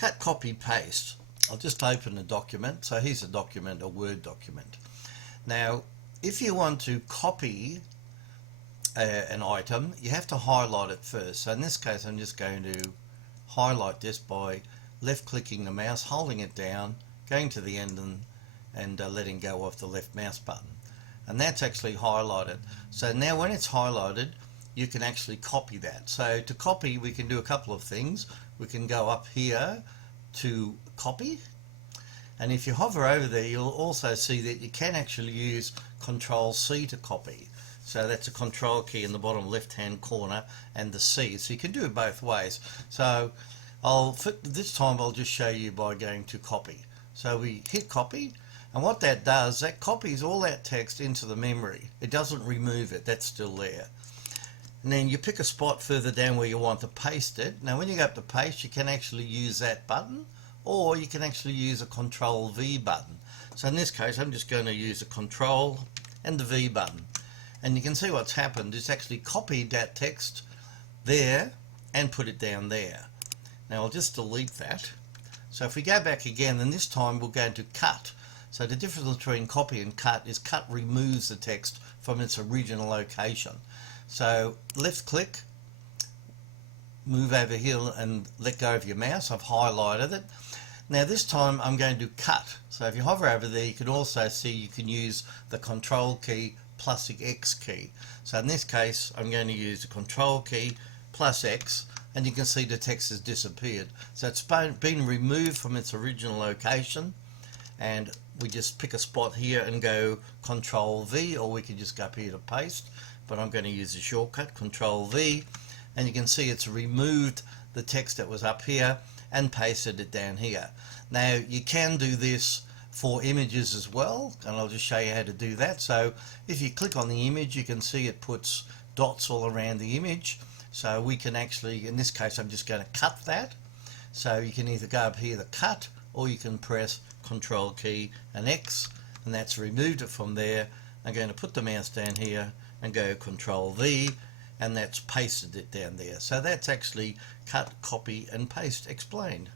cut, copy, paste. I'll just open a document. So here's a document, a Word document. Now, if you want to copy an item, you have to highlight it first. So in this case, I'm just going to highlight this by left clicking the mouse, holding it down, going to the end and letting go of the left mouse button. And that's actually highlighted. So now when it's highlighted, you can actually copy that. So to copy, we can do a couple of things. We can go up here to copy, and if you hover over there, you'll also see that you can actually use Control C to copy. So that's a control key in the bottom left hand corner and the C, so you can do it both ways. So this time I'll just show you by going to copy. So we hit copy, and what that does, that copies all that text into the memory. It doesn't remove it, that's still there. And then you pick a spot further down where you want to paste it. Now when you go up to paste, you can actually use that button, or you can actually use a Control V button. So in this case, I'm just going to use a Control and the V button. And you can see what's happened. It's actually copied that text there and put it down there. Now I'll just delete that. So if we go back again, then this time we'll go to cut. So the difference between copy and cut is cut removes the text from its original location. So left click, move over here and let go of your mouse. I've highlighted it. Now this time I'm going to cut. So if you hover over there, you can also see you can use the Control key plus the X key. So in this case, I'm going to use the Control key plus X, and you can see the text has disappeared. So it's been removed from its original location, and we just pick a spot here and go Control V, or we can just go up here to paste, but I'm going to use the shortcut Control V, and you can see it's removed the text that was up here and pasted it down here. Now you can do this for images as well, and I'll just show you how to do that. So if you click on the image, you can see it puts dots all around the image. So we can actually, in this case, I'm just going to cut that. So you can either go up here to cut, or you can press Control key and X, and that's removed it from there. I'm going to put the mouse down here and go Control V, and that's pasted it down there. So that's actually cut, copy and paste explained.